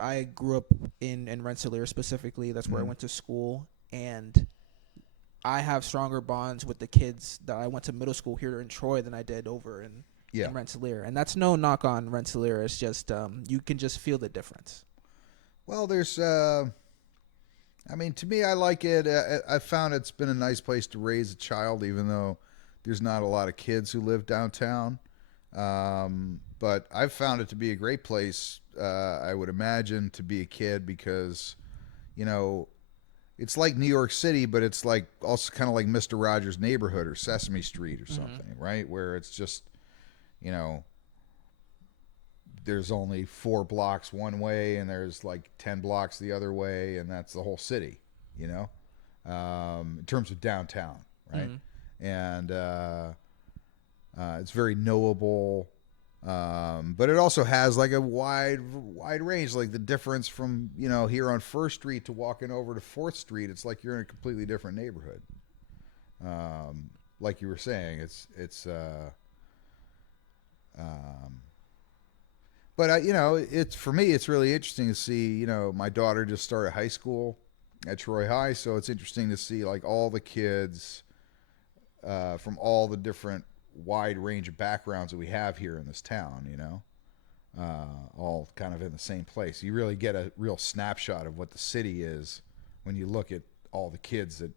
I grew up in Rensselaer specifically. That's where I Mm. went to school, and I have stronger bonds with the kids that I went to middle school here in Troy than I did over Yeah. in Rensselaer. And that's no knock on Rensselaer. It's just you can just feel the difference. Well, there's. I mean, to me, I like it. I found it's been a nice place to raise a child, even though there's not a lot of kids who live downtown. But I've found it to be a great place. I would imagine to be a kid because, you know, it's like New York City, but it's like also kind of like Mister Rogers' Neighborhood or Sesame Street or something, right? Where it's just, you know, there's only 4 blocks one way and there's like 10 blocks the other way, and that's the whole city, you know, in terms of downtown, right? And it's very knowable. But it also has like a wide range, like the difference from, you know, here on First Street to walking over to 4th Street. It's like you're in a completely different neighborhood. Like you were saying, but you know, it's for me, it's really interesting to see, you know, my daughter just started high school at Troy High. So it's interesting to see like all the kids, from all the different wide range of backgrounds that we have here in this town, you know, all kind of in the same place. You really get a real snapshot of what the city is when you look at all the kids that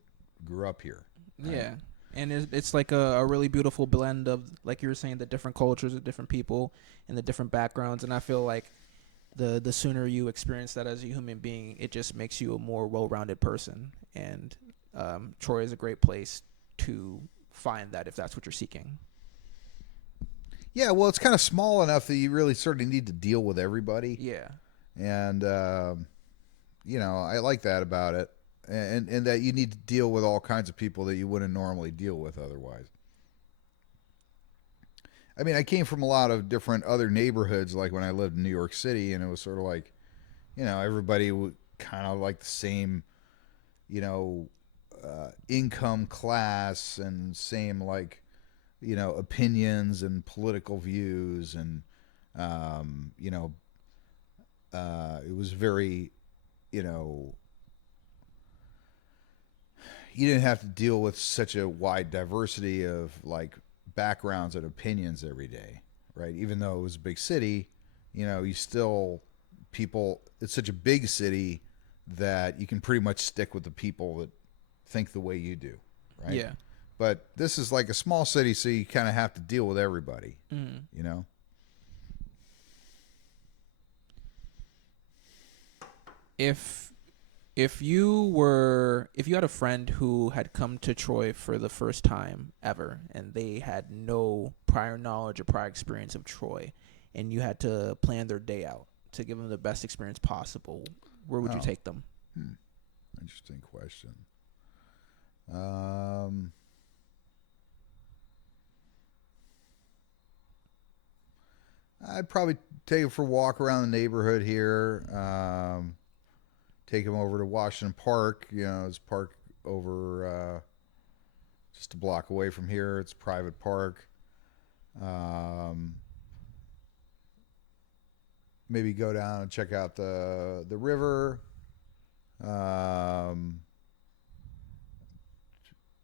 grew up here. Right? Yeah. And it's like a really beautiful blend of, like you were saying, the different cultures, the different people, and the different backgrounds. And I feel like the sooner you experience that as a human being, it just makes you a more well-rounded person. And Troy is a great place to find that if that's what you're seeking. Yeah, well, it's kind of small enough that you really sort of need to deal with everybody. Yeah. And, you know, I like that about it. And that you need to deal with all kinds of people that you wouldn't normally deal with otherwise. I mean, I came from a lot of different other neighborhoods, like when I lived in New York City, and it was sort of like, you know, everybody would kind of like the same, you know, income class and same, like, you know, opinions and political views. And, you know, it was very, you know, you didn't have to deal with such a wide diversity of like backgrounds and opinions every day, right? Even though it was a big city, you know, you still people. It's such a big city that you can pretty much stick with the people that think the way you do, right? Yeah. But this is like a small city, so you kind of have to deal with everybody, you know. If you had a friend who had come to Troy for the first time ever and they had no prior knowledge or prior experience of Troy, and you had to plan their day out to give them the best experience possible, where would you take them? Interesting question. I'd probably take him for a walk around the neighborhood here. Take him over to Washington Park. You know, it's park over just a block away from here. It's a private park. Maybe go down and check out the river.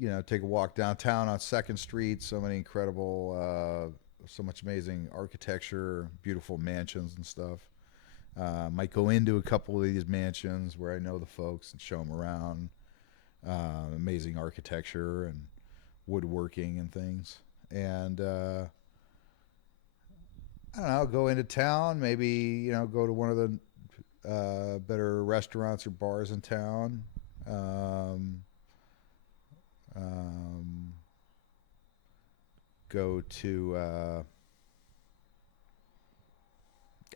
You know, take a walk downtown on 2nd Street. So many incredible, so much amazing architecture, beautiful mansions and stuff. Might go into a couple of these mansions where I know the folks and show them around. Amazing architecture and woodworking and things. And I don't know, go into town. Maybe, you know, go to one of the better restaurants or bars in town. Go to.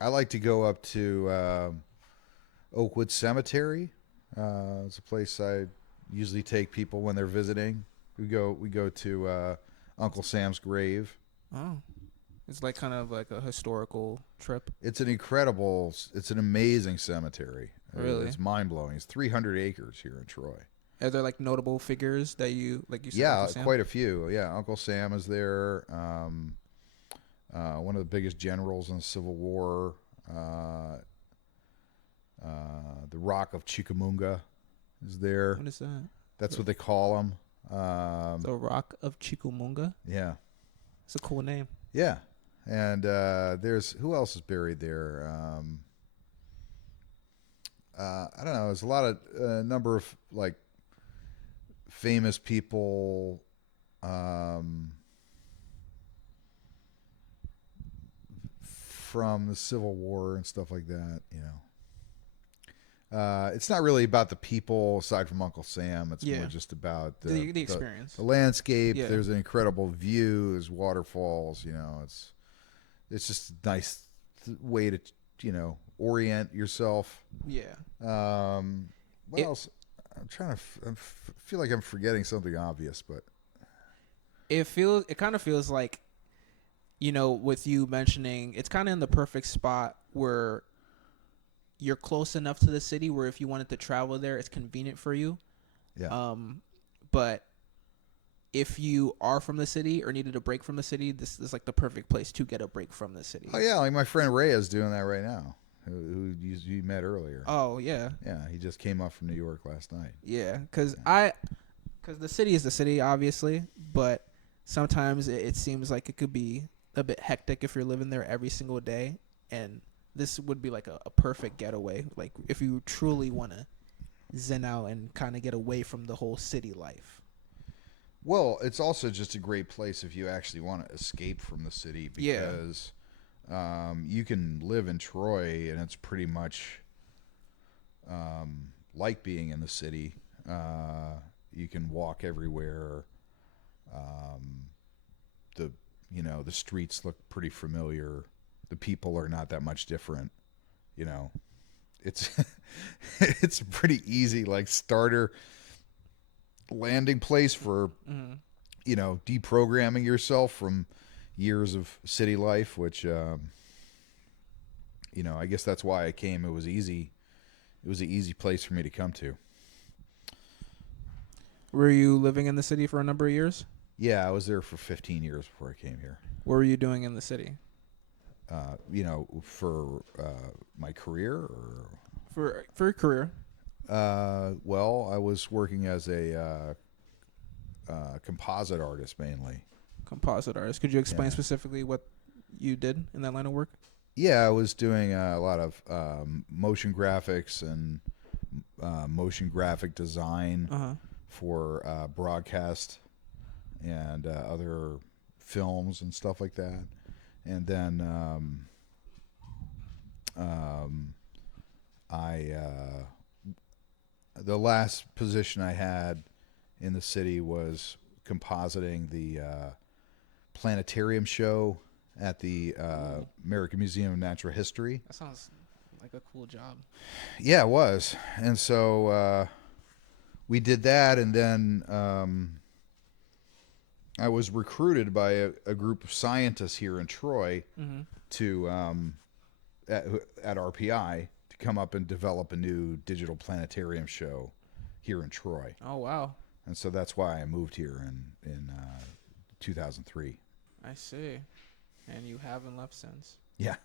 I like to go up to Oakwood Cemetery. It's a place I usually take people when they're visiting. We go to Uncle Sam's grave. Oh, it's like kind of like a historical trip. It's an amazing cemetery. Really? It's mind blowing. It's 300 acres here in Troy. Are there like notable figures that you said? Yeah, Uncle Sam? quite a few. Yeah, Uncle Sam is there. One of the biggest generals in the Civil War. The Rock of Chickamauga is there. What is that? That's what they call them. The Rock of Chickamauga. Yeah. It's a cool name. Yeah. And there's who else is buried there? I don't know. There's a lot of number of like famous people. From the Civil War and stuff like that, you know. It's not really about the people aside from Uncle Sam. It's more just about the experience, the landscape. Yeah. There's an incredible view. There's waterfalls. You know, it's just a nice way to, you know, orient yourself. Yeah. What else? I'm trying to. Feel like I'm forgetting something obvious, but it kind of feels like, you know, with you mentioning, it's kind of in the perfect spot where you're close enough to the city where if you wanted to travel there, it's convenient for you. Yeah. But if you are from the city or needed a break from the city, this is like the perfect place to get a break from the city. Oh yeah, like my friend Ray is doing that right now, who you met earlier. Oh yeah. Yeah, he just came up from New York last night. Yeah, because the city is the city, obviously, but sometimes it seems like it could be a bit hectic if you're living there every single day, and this would be like a perfect getaway, like if you truly want to zen out and kind of get away from the whole city life. Well, it's also just a great place if you actually want to escape from the city, because you can live in Troy and it's pretty much like being in the city. You can walk everywhere. The streets look pretty familiar. The people are not that much different. You know, it's it's a pretty easy like starter landing place for you know, deprogramming yourself from years of city life, which you know, I guess that's why I came. It was easy. It was an easy place for me to come to. Were you living in the city for a number of years? Yeah, I was there for 15 years before I came here. What were you doing in the city? You know, for my career or For your career? Well, I was working as a composite artist mainly. Composite artist. Could you explain specifically what you did in that line of work? Yeah, I was doing a lot of motion graphics and motion graphic design for broadcast and other films and stuff like that. And then the last position I had in the city was compositing the planetarium show at the American Museum of Natural History. That sounds like a cool job. Yeah, it was. And so we did that, and then I was recruited by a group of scientists here in Troy to at RPI to come up and develop a new digital planetarium show here in Troy. Oh, wow. And so that's why I moved here in 2003. I see. And you haven't left since. Yeah.